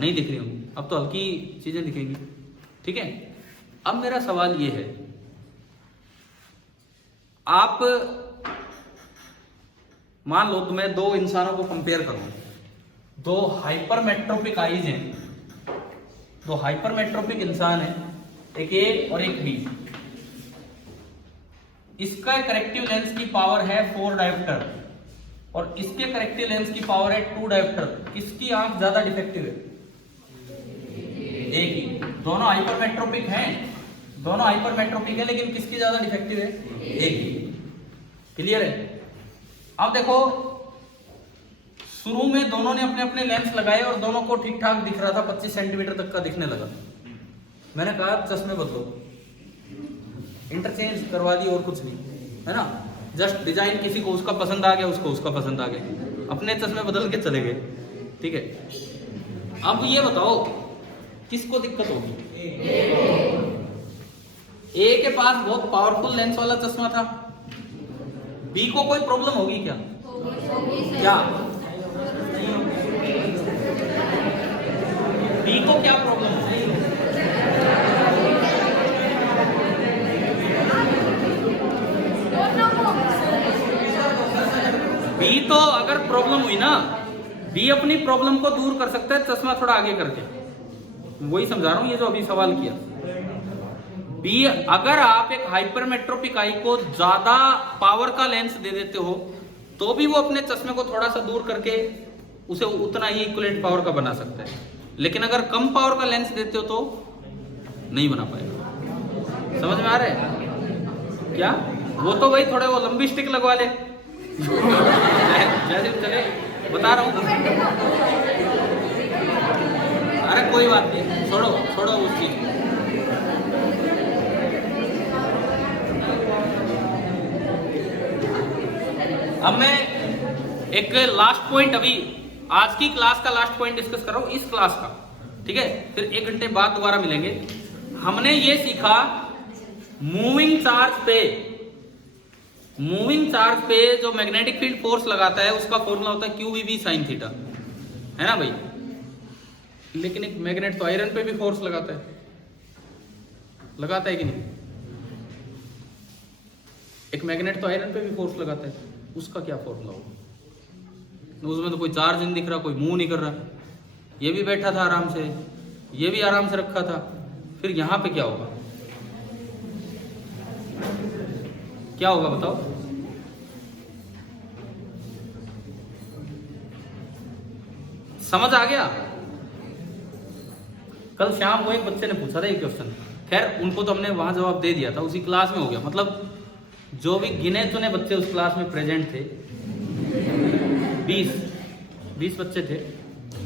नहीं दिख रही होंगी। अब तो हल्की चीजें दिखेंगी। ठीक है। अब मेरा सवाल ये है, आप मान लो तो मैं 2 इंसानों को कंपेयर करूं, 2 हाइपरमेट्रोपिक आईज हैं, 2 हाइपरमेट्रोपिक इंसान है, एक ए और एक बी। इसका करेक्टिव लेंस की पावर है 4 डायोप्टर और इसके करेक्टिव लेंस की पावर है 2 डायोप्टर। किसकी आंख ज्यादा डिफेक्टिव है? एक ही। दोनों हाइपरमेट्रोपिक हैं, दोनों हाइपरमेट्रोपिक है, लेकिन किसकी ज्यादा डिफेक्टिव है? एक की। क्लियर है? अब देखो, शुरू में दोनों ने अपने अपने लेंस लगाए और दोनों को ठीक ठाक दिख रहा था, 25 सेंटीमीटर तक का दिखने लगा। मैंने कहा चश्मे बदलो, इंटरचेंज करवा दी और कुछ नहीं, है ना। जस्ट डिजाइन किसी को उसका पसंद आ गया, उसको उसका पसंद आ गया, अपने चश्मे बदल के चले गए। ठीक है, अब ये बताओ किसको दिक्कत होगी? ए के पास बहुत पावरफुल लेंस वाला चश्मा था, बी को कोई प्रॉब्लम होगी क्या? क्या बी को क्या प्रॉब्लम होगी? बी तो अगर प्रॉब्लम हुई ना, बी अपनी प्रॉब्लम को दूर कर सकता है चश्मा थोड़ा आगे करके। वही समझा रहा हूं, ये जो अभी सवाल किया। बी, अगर आप एक हाइपरमेट्रोपिक आई को ज्यादा पावर का लेंस दे देते हो तो भी वो अपने चश्मे को थोड़ा सा दूर करके उसे उतना ही इक्विवेलेंट पावर का बना सकता है, लेकिन अगर कम पावर का लेंस देते हो तो नहीं बना पाएगा। समझ में आ रहा है क्या? वो तो भाई थोड़े वो लंबी स्टिक लगवा ले जैसे चले, बता रहा हूँ। अरे कोई बात नहीं, छोड़ो छोड़ो उस चीज को। अब मैं एक लास्ट पॉइंट, अभी आज की क्लास का लास्ट पॉइंट डिस्कस कर रहा हूं, इस क्लास का। ठीक है, फिर 1 घंटे बाद दोबारा मिलेंगे। हमने ये सीखा मूविंग चार्ज पे जो मैग्नेटिक फील्ड फोर्स लगाता है उसका फॉर्मूला होता है QVB sin थीटा, है ना भाई। लेकिन एक मैग्नेट तो आयरन पे भी फोर्स लगाता है कि नहीं? एक मैग्नेट तो आयरन पे भी फोर्स लगाता है, उसका क्या फॉर्मूला होगा? उसमें तो कोई चार्ज नहीं दिख रहा, कोई मूव नहीं कर रहा, ये भी बैठा था आराम से, ये भी आराम से रखा था, फिर यहां पे क्या होगा? क्या होगा बताओ? समझ आ गया? कल शाम को एक बच्चे ने पूछा था ये क्वेश्चन, खैर उनको तो हमने वहां जवाब दे दिया था, उसी क्लास में हो गया। मतलब जो भी गिने चुने बच्चे उस क्लास में प्रेजेंट थे, 20 बच्चे थे,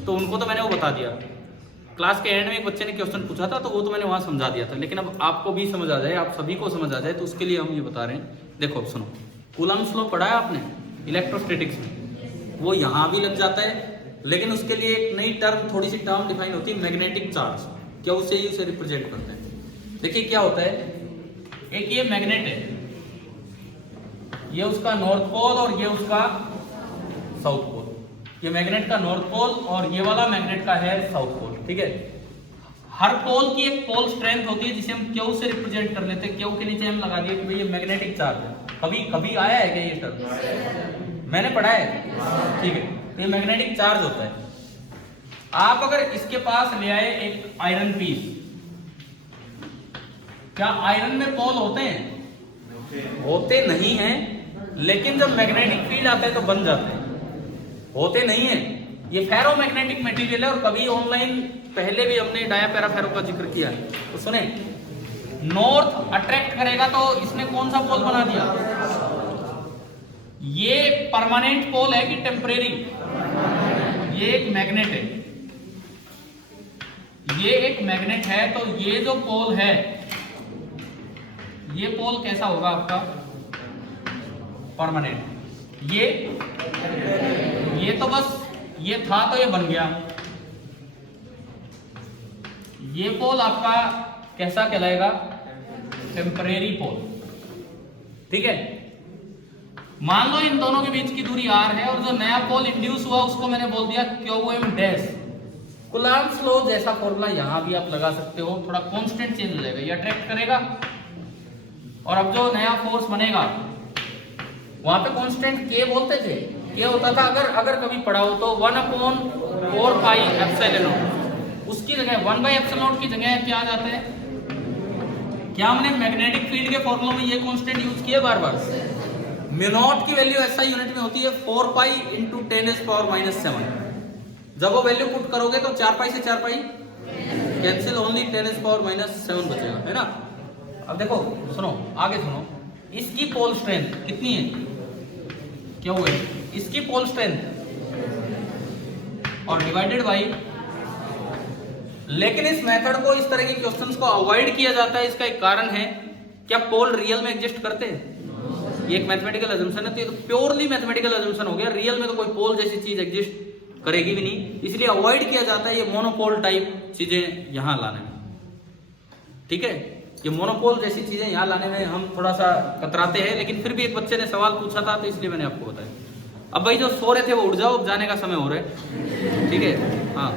तो उनको तो मैंने वो बता दिया। क्लास के एंड में एक बच्चे ने क्वेश्चन पूछा था, तो वो तो मैंने वहां समझा दिया था। लेकिन अब आपको भी समझ आ जाए, आप सभी को समझ आ जाए, तो उसके लिए हम ये बता रहे हैं। देखो अब सुनो, कूलम्ब्स लॉ पढ़ा है आपने इलेक्ट्रोस्टैटिक्स में, वो यहां भी लग जाता है, लेकिन उसके लिए एक नई टर्म, थोड़ी सी टर्म डिफाइन होती है, मैग्नेटिक चार्ज। क्या उससे ही उसे रिप्रेजेंट करते हैं। देखिए क्या होता है, एक ये मैग्नेट है, ये उसका नॉर्थ पोल और ये उसका साउथ पोल। ये मैग्नेट का नॉर्थ पोल और ये वाला मैग्नेट का है साउथ पोल। ठीक है, हर पोल की एक पोल स्ट्रेंथ होती है जिसे हम क्यू से रिप्रेजेंट कर लेते हैं। क्यू के नीचे हम लगा दिए कि भाई ये मैग्नेटिक चार्ज है। कभी आया है क्या ये टर्म? मैंने पढ़ा है। ठीक है, तो ये मैग्नेटिक चार्ज होता है। आप अगर इसके पास ले आए एक आयरन पीस, क्या आयरन में पोल होते हैं? होते नहीं हैं, लेकिन जब मैग्नेटिक फील्ड आता है तो बन जाते हैं, होते नहीं है। ये फेरोमैग्नेटिक मटेरियल है, और कभी ऑनलाइन पहले भी हमने डाया पैरा फेरो का जिक्र किया है। तो सुने, नॉर्थ अट्रैक्ट करेगा तो इसने कौन सा पोल बना दिया? ये परमानेंट पोल है कि टेम्परेरी? ये एक मैग्नेट है, ये एक मैग्नेट है, तो ये जो पोल है, ये पोल कैसा होगा आपका? परमानेंट। ये तो बस ये था तो ये बन गया। ये पोल आपका कैसा कहलाएगा? टेम्परेरी पोल। ठीक है, मान लो इन दोनों के बीच की दूरी r है, और जो नया पोल इंड्यूस हुआ उसको मैंने बोल दिया QM डैश। कूलम्ब्स लॉ जैसा फॉर्मूला यहां भी आप लगा सकते हो, थोड़ा कांस्टेंट चेंज हो जाएगा, ये अट्रैक्ट करेगा, और अब जो नया फोर्स बनेगा वहां पे कांस्टेंट K बोलते थे। K होता था, अगर कभी पढ़ा हो तो 1/4 पाई एप्सिलॉन नॉट, उसकी जगह 1/एप्सिलॉन की जगह क्या आ जाता है? क्या हमने मैग्नेटिक फील्ड के फॉर्मूले में ये कांस्टेंट यूज किया बार बार? म्यू नॉट की वैल्यू ऐसा यूनिट में होती है 4 पाई इंटू 10⁻⁷। जब वो वैल्यू पुट करोगे तो 4 पाई से 4 पाई कैंसिल, ओनली 10⁻⁷ बचेगा, है ना। अब देखो सुनो, आगे सुनो, इसकी पोल स्ट्रेंथ कितनी है, क्या हुआ है, इसकी पोल स्ट्रेंथ और डिवाइडेड बाई, लेकिन इस मेथड को, इस तरह के क्वेश्चंस को अवॉइड किया जाता है। इसका एक कारण है, क्या पोल रियल में एग्जिस्ट करते हैं? ये एक मैथमेटिकल अजम्पशन है, तो ये तो प्योरली मैथमेटिकल अजम्पशन हो गया, रियल में तो कोई पोल जैसी चीज एग्जिस्ट करेगी भी नहीं, इसलिए अवॉइड किया जाता है ये मोनोपोल टाइप चीजें यहां लाने में। ठीक है, ये मोनोपोल जैसी चीजें यहां लाने में हम थोड़ा सा कतराते हैं, लेकिन फिर भी एक बच्चे ने सवाल पूछा था तो इसलिए मैंने आपको बताया। अब भाई जो सो रहे थे वो उठ जाओ, अब जाने का समय हो रहा है। ठीक है, हाँ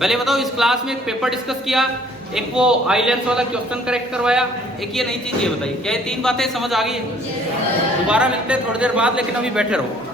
पहले बताओ, इस क्लास में एक पेपर डिस्कस किया, एक वो आइलेंस वाला क्वेश्चन करेक्ट करवाया, एक ये नई चीज, ये बताइए क्या ये 3 बातें समझ आ गई है? दोबारा मिलते हैं थोड़ी देर बाद, लेकिन अभी बैठे रहो।